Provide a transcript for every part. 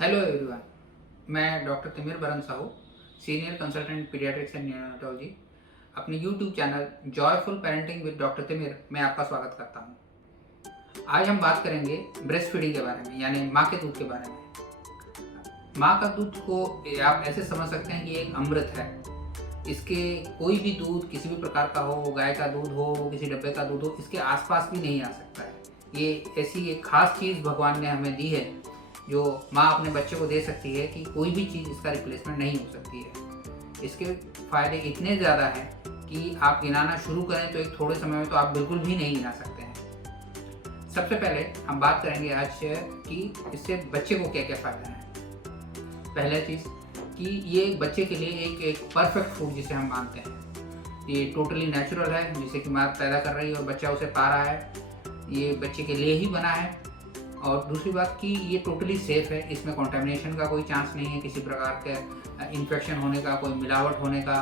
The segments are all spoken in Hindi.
Hello everyone. मैं doctor Timir Baran Sahu, senior consultant paediatrics and neonatology, अपने YouTube channel joyful parenting with doctor Timir में आपका स्वागत करता हूँ। आज हम बात करेंगे ब्रेस्ट फीडिंग के बारे में, यानी माँ के दूध के बारे में। माँ का दूध को आप ऐसे समझ सकते हैं कि एक अमृत है। इसके कोई भी दूध किसी भी प्रकार का हो, गाय का दूध हो, किसी डब्बे का दूध हो, इसके आसपास भी नहीं आ सकता है। ये ऐसी एक खास चीज़ भगवान ने हमें दी है जो माँ अपने बच्चे को दे सकती है कि कोई भी चीज़ इसका रिप्लेसमेंट नहीं हो सकती है। इसके फ़ायदे इतने ज़्यादा हैं कि आप गिनाना शुरू करें तो एक थोड़े समय में तो आप बिल्कुल भी नहीं गिना सकते हैं। सबसे पहले हम बात करेंगे आज कि इससे बच्चे को क्या क्या फ़ायदा है। पहला चीज़ कि ये बच्चे के लिए एक परफेक्ट फूड जिसे हम मानते हैं। ये टोटली नेचुरल है, जिसे कि माँ पैदा कर रही है और बच्चा उसे पा रहा है। ये बच्चे के लिए ही बना है। और दूसरी बात कि ये टोटली सेफ़ है, इसमें कंटामिनेशन का कोई चांस नहीं है, किसी प्रकार के इन्फेक्शन होने का, कोई मिलावट होने का,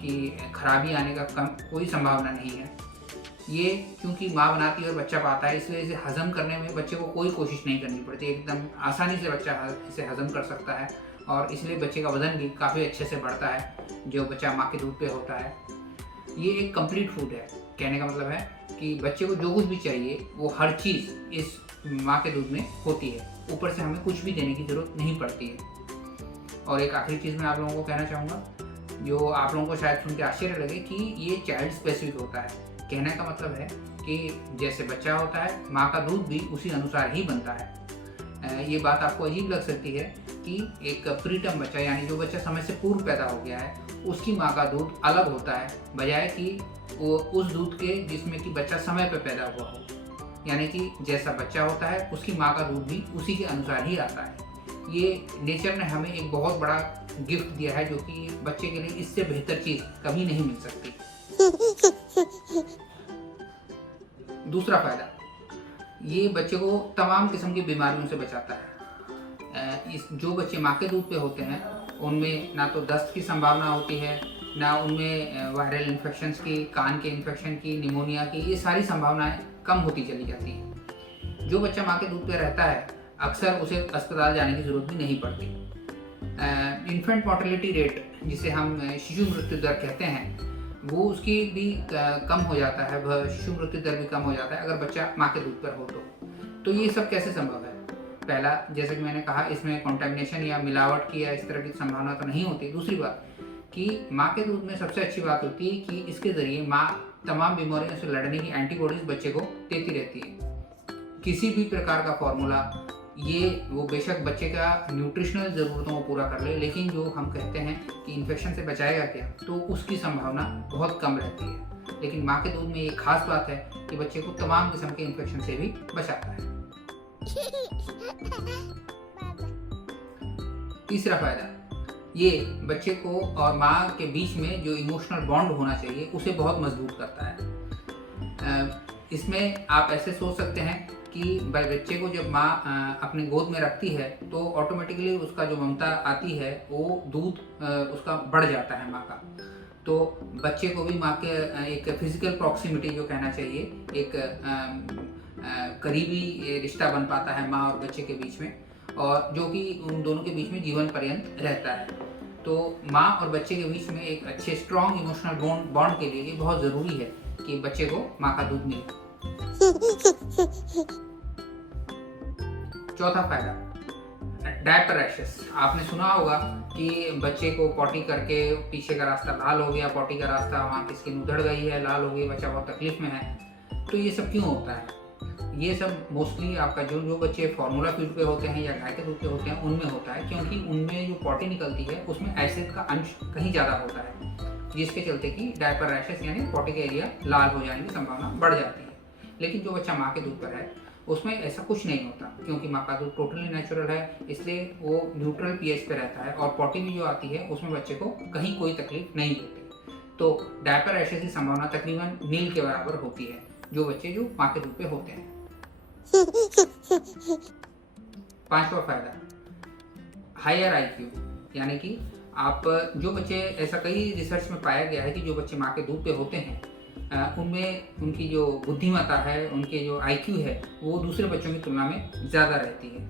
कि खराबी आने का कोई संभावना नहीं है। ये क्योंकि माँ बनाती है और बच्चा पाता है, इसलिए इसे हज़म करने में बच्चे को कोई कोशिश नहीं करनी पड़ती, एकदम आसानी से बच्चा इसे हज़म कर सकता है। और इसलिए बच्चे का वज़न भी काफ़ी अच्छे से बढ़ता है जो बच्चा माँ के दूध पे होता है। ये एक कंप्लीट फूड है। कहने का मतलब है कि बच्चे को जो कुछ भी चाहिए वो हर चीज़ इस माँ के दूध में होती है। ऊपर से हमें कुछ भी देने की ज़रूरत नहीं पड़ती है। और एक आखिरी चीज़ मैं आप लोगों को कहना चाहूँगा, जो आप लोगों को शायद सुन के आश्चर्य लगे कि ये चाइल्ड स्पेसिफिक होता है। कहने का मतलब है कि जैसे बच्चा होता है, माँ का दूध भी उसी अनुसार ही बनता है। ये बात आपको अजीब लग सकती है कि एक प्रीटर्म बच्चा, यानी जो बच्चा समय से पूर्व पैदा हो गया है, उसकी माँ का दूध अलग होता है, बजाय कि वो उस दूध के जिसमें कि बच्चा समय पर पैदा हुआ हो। यानी कि जैसा बच्चा होता है उसकी माँ का दूध भी उसी के अनुसार ही आता है। ये नेचर ने हमें एक बहुत बड़ा गिफ्ट दिया है, जो कि बच्चे के लिए इससे बेहतर चीज़ कभी नहीं मिल सकती। दूसरा फायदा, ये बच्चे को तमाम किस्म की बीमारियों से बचाता है। इस जो बच्चे माँ के दूध पे होते हैं उनमें ना तो दस्त की संभावना होती है, ना उनमें वायरल इन्फेक्शंस की, कान के इन्फेक्शन की, निमोनिया की, ये सारी संभावनाएं कम होती चली जाती हैं। जो बच्चा माँ के दूध पे रहता है अक्सर उसे अस्पताल जाने की ज़रूरत भी नहीं पड़ती। इन्फेंट मोर्टेलिटी रेट, जिसे हम शिशु मृत्यु दर कहते हैं, वो उसकी भी कम हो जाता है। शिशु मृत्यु दर भी कम हो जाता है अगर बच्चा माँ के दूध पर हो तो ये सब कैसे संभव है? पहला, जैसे कि मैंने कहा, इसमें कंटामिनेशन या मिलावट की या इस तरह की संभावना तो नहीं होती। दूसरी बात कि माँ के दूध में सबसे अच्छी बात होती है कि इसके ज़रिए माँ तमाम बीमारियों से लड़ने की एंटीबॉडीज़ बच्चे को देती रहती है। किसी भी प्रकार का फॉर्मूला, ये वो बेशक बच्चे का न्यूट्रिशनल ज़रूरतों को पूरा कर ले, लेकिन जो हम कहते हैं कि इन्फेक्शन से बचाएगा क्या, तो उसकी संभावना बहुत कम रहती है। लेकिन माँ के दूध में ये खास बात है कि बच्चे को तमाम किस्म के इन्फेक्शन से भी बचाता है। तीसरा फायदा, ये बच्चे को और माँ के बीच में जो इमोशनल बॉन्ड होना चाहिए उसे बहुत मजबूत करता है। इसमें आप ऐसे सोच सकते हैं कि बच्चे को जब माँ अपने गोद में रखती है तो ऑटोमेटिकली उसका जो ममता आती है वो दूध उसका बढ़ जाता है माँ का। तो बच्चे को भी माँ के एक फिजिकल प्रॉक्सिमिटी जो कहना चाहिए, एक करीबी रिश्ता बन पाता है माँ और बच्चे के बीच में, और जो कि उन दोनों के बीच में जीवन पर्यंत रहता है। तो माँ और बच्चे के बीच में एक अच्छे स्ट्रॉन्ग इमोशनल बॉन्ड के लिए ये बहुत ज़रूरी है कि बच्चे को माँ का दूध मिले। चौथा फायदा, डायपर रैशेस। आपने सुना होगा कि बच्चे को पॉटी करके पीछे का रास्ता लाल हो गया, पॉटी का रास्ता वहाँ की स्किन उधड़ गई है, लाल हो गई, बच्चा बहुत तकलीफ में है। तो ये सब क्यों होता है? ये सब मोस्टली आपका जो बच्चे फार्मूला फीड पे होते हैं या गाय के दूध पे होते हैं उनमें होता है, क्योंकि उनमें जो पॉटी निकलती है उसमें एसिड का अंश कहीं ज़्यादा होता है, जिसके चलते कि डायपर रैशेस यानी पॉटी का एरिया लाल हो जाने की संभावना बढ़ जाती है। लेकिन जो बच्चा माँ के दूध पर है उसमें ऐसा कुछ नहीं होता, क्योंकि माँ का दूध टोटली नेचुरल है, इसलिए वो न्यूट्रल पीएच पे रहता है और पॉटी भी जो आती है उसमें बच्चे को कहीं कोई तकलीफ नहीं होती। तो डायपर रैशेस की संभावना तकरीबन नील के बराबर होती है जो बच्चे जो माँ के दूध पे होते हैं। पांचवा फायदा, हायर आईक्यू, यानी कि आप जो बच्चे, ऐसा कई रिसर्च में पाया गया है कि जो बच्चे माँ के दूध पे होते हैं उनमें उनकी जो बुद्धिमत्ता है, उनके जो आईक्यू है, वो दूसरे बच्चों की तुलना में ज़्यादा रहती है।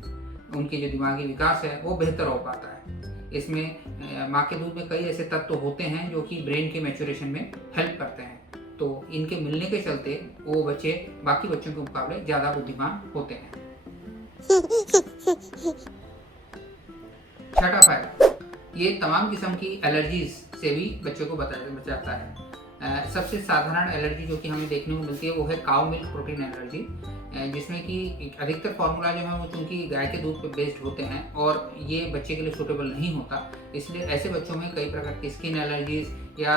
उनके जो दिमागी विकास है वो बेहतर हो पाता है। इसमें माँ के दूध में कई ऐसे तत्व होते हैं जो कि ब्रेन के मैच्योरेशन में हेल्प करते हैं, तो इनके मिलने के चलते वो बच्चे बाकी बच्चों के मुकाबले ज़्यादा बुद्धिमान होते हैं। छठा फायदा, ये तमाम किस्म की एलर्जीज से भी बच्चों को बचाता है। सबसे साधारण एलर्जी जो कि हमें देखने को मिलती है वो है काउ मिल्क प्रोटीन एलर्जी, जिसमें कि अधिकतर फार्मूला जो है वो चूँकि गाय के दूध पे बेस्ड होते हैं और ये बच्चे के लिए सूटेबल नहीं होता, इसलिए ऐसे बच्चों में कई प्रकार की स्किन एलर्जीज या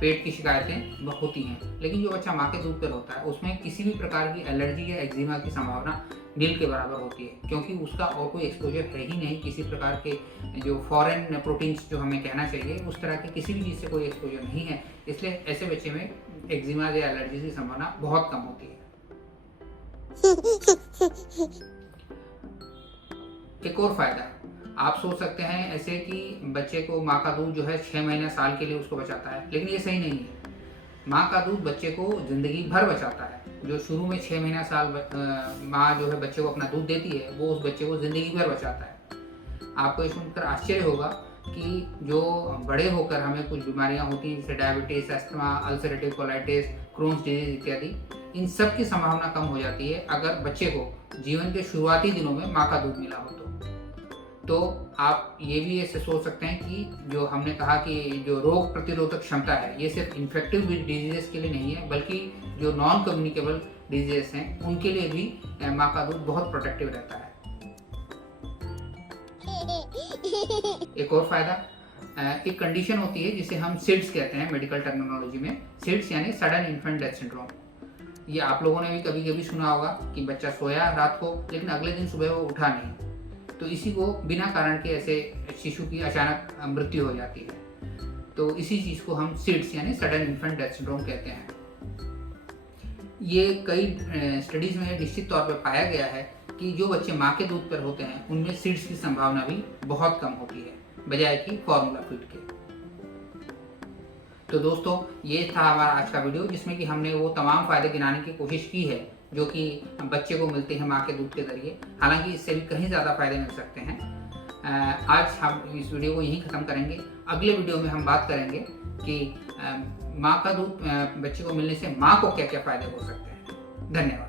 पेट की शिकायतें होती हैं। लेकिन जो बच्चा माँ के दूध पर होता है उसमें किसी भी प्रकार की एलर्जी या एक्जिमा की संभावना नील के बराबर होती है, क्योंकि उसका और कोई एक्सपोजर है ही नहीं। किसी प्रकार के जो फॉरेन प्रोटीन्स जो हमें कहना चाहिए उस तरह के किसी भी चीज़ से कोई एक्सपोजर नहीं है, इसलिए ऐसे बच्चे में एक्जिमा या एलर्जी की संभावना बहुत कम होती है। एक और फायदा, आप सोच सकते हैं ऐसे कि बच्चे को माँ का दूध जो है 6 महीने साल के लिए उसको बचाता है, लेकिन ये सही नहीं है। माँ का दूध बच्चे को ज़िंदगी भर बचाता है। जो शुरू में 6 महीना साल माँ जो है बच्चे को अपना दूध देती है वो उस बच्चे को ज़िंदगी भर बचाता है। आपको ये सुनकर आश्चर्य होगा कि जो बड़े होकर हमें कुछ बीमारियाँ होती हैं जैसे diabetes, asthma, ulcerative colitis, Crohn's disease इत्यादि, इन सब की संभावना कम हो जाती है अगर बच्चे को जीवन के शुरुआती दिनों में माँ का दूध मिला हो तो आप ये भी ऐसे सोच सकते हैं कि जो हमने कहा कि जो रोग प्रतिरोधक क्षमता है ये सिर्फ इन्फेक्टिव डिजीजेस के लिए नहीं है, बल्कि जो नॉन कम्युनिकेबल डिजीजेस हैं उनके लिए भी माँ का दूध बहुत प्रोटेक्टिव रहता है। एक और फायदा, एक कंडीशन होती है जिसे हम सिड्स कहते हैं मेडिकल टर्मिनोलॉजी में। सिड्स यानी सडन इन्फेंट डेथ सिंड्रोम। ये आप लोगों ने भी कभी कभी सुना होगा कि बच्चा सोया रात को लेकिन अगले दिन सुबह वो उठा नहीं, तो इसी को बिना कारण के ऐसे शिशु की अचानक मृत्यु हो जाती है। तो इसी चीज़ को हम सिड्स यानी सडन इन्फेंट डेथ सिंड्रोम कहते हैं। ये कई स्टडीज में निश्चित तौर पर पाया गया है कि जो बच्चे माँ के दूध पर होते हैं उनमें सिड्स की संभावना भी बहुत कम होती है बजाय कि फॉर्मूला फीड के। तो दोस्तों, ये था हमारा आज का वीडियो जिसमें कि हमने वो तमाम फायदे गिनाने की कोशिश की है जो कि बच्चे को मिलते हैं माँ के दूध के जरिए। हालांकि इससे भी कहीं ज़्यादा फायदे मिल सकते हैं। आज हम इस वीडियो को यहीं ख़त्म करेंगे। अगले वीडियो में हम बात करेंगे कि माँ का दूध बच्चे को मिलने से माँ को क्या क्या फ़ायदे हो सकते हैं। धन्यवाद।